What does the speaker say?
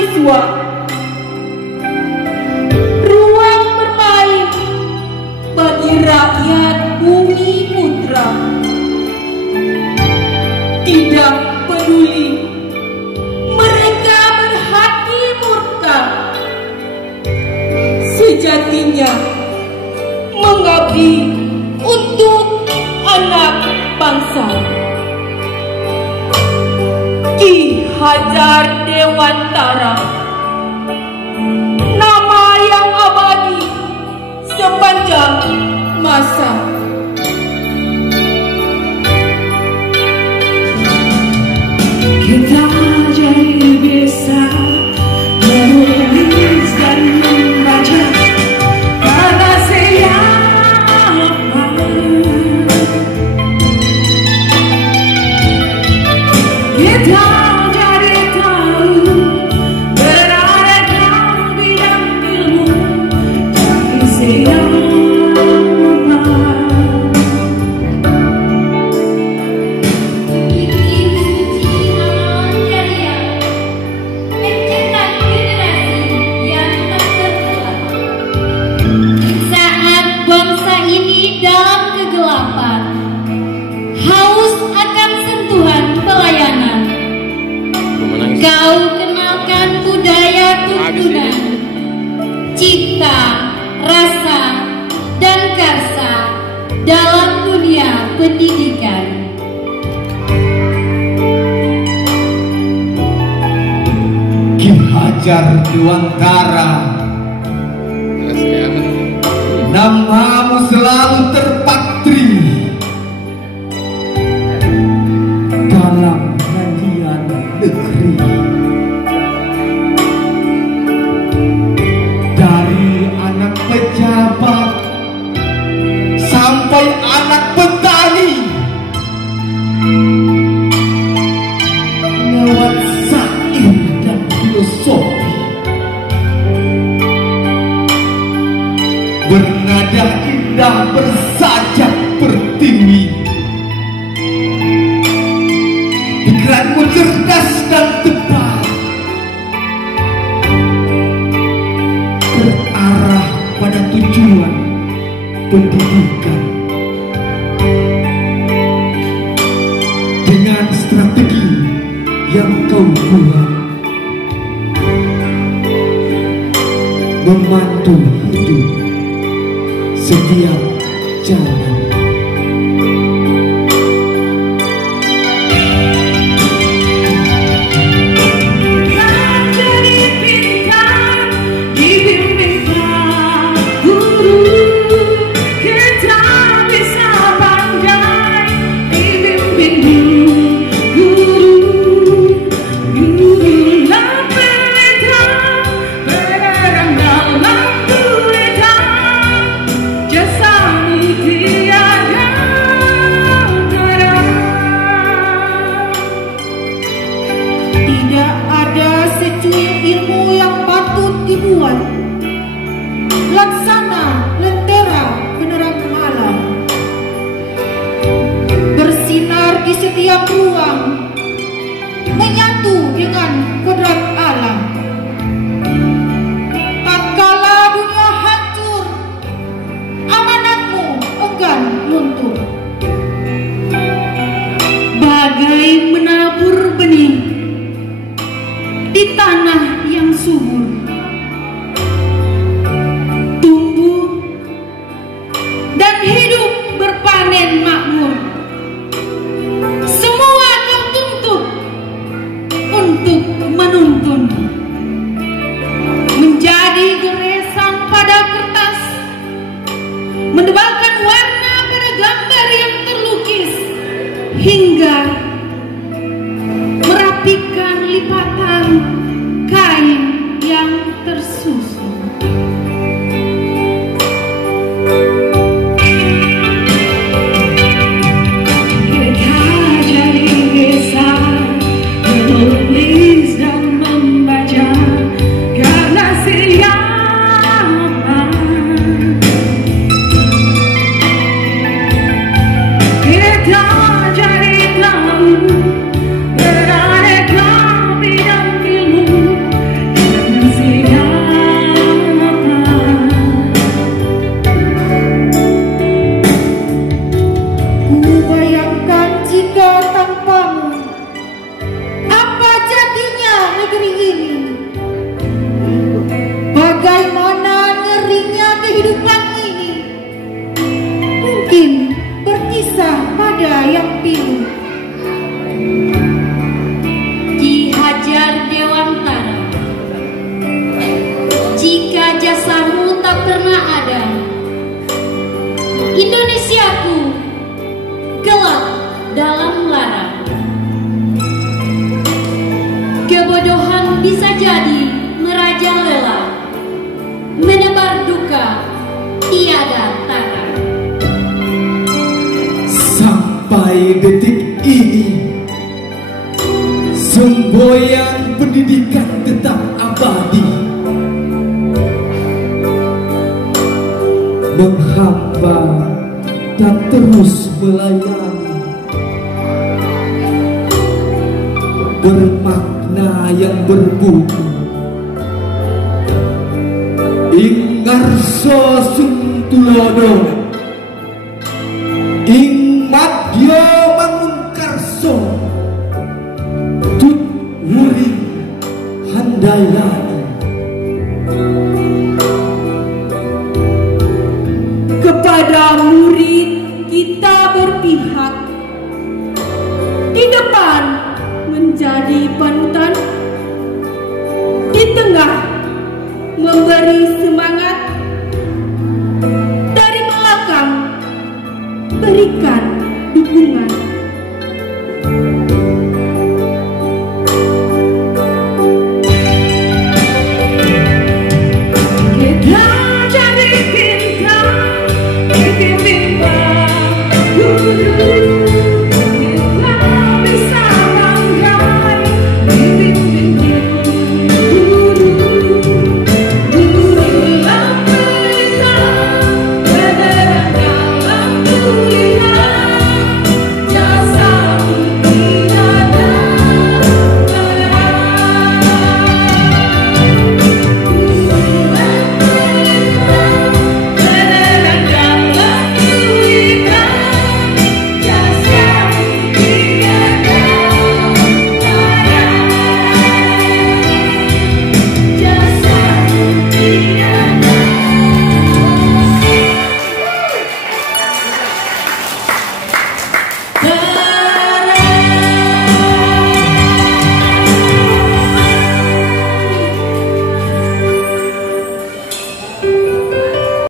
mahasiswa, ruang bermain bagi rakyat bumi putra. Tidak peduli mereka berhati murka, sejatinya mengabdi untuk anak bangsa. Ki Hajar Dewantara, nama yang abadi sepanjang masa. Kita jadi bisa menulis dan membaca kata siapa. Kita jadi tahu berada dalam bidang ilmu tapi siapa. Kau kenalkan budaya tuntunan, cipta, rasa, dan karsa dalam dunia pendidikan. Ki Hajar Dewantara, namamu selalu terpatri dalam hadiah negeri. Dari anak pejabat sampai anak petani, lewat syair dan filosofi, bernada indah bersajak pertiwi. Pikiranmu cerdas dan tepat, berarah pada tujuan pendidikan. Dengan strategi yang kau buat, memandu hidup setiap jalan. Tidak ada secuil ilmu yang patut dibuat, laksana lentera penerang malam, bersinar di setiap ruang, menyatu dengan kodrat alam. Tatkala dunia hancur, amanatmu enggan luntur. Bagai menabur benih di tanah yang subur, tumbuh dan hidup berpanen makmur. Semua kau tuntut untuk menuntun, menjadi goresan pada kertas, menebalkan warna pada gambar yang terlukis, hingga merapikan lipatan kain yang pernah ada. Indonesiaku gelap dalam lara. Kebodohan bisa jadi merajalela, menebar duka tiada tara. Sampai detik ini, semboyan pendidikan tetap abadi, menghamba dan terus melayani, bermakna yang berbunyi. Ing ngarso suntulodo, ing madya mangunkarso, tut wuri handayani. Kepada murid kita berpihak, di depan menjadi panutan, di tengah memberi semangat, dari belakang berikan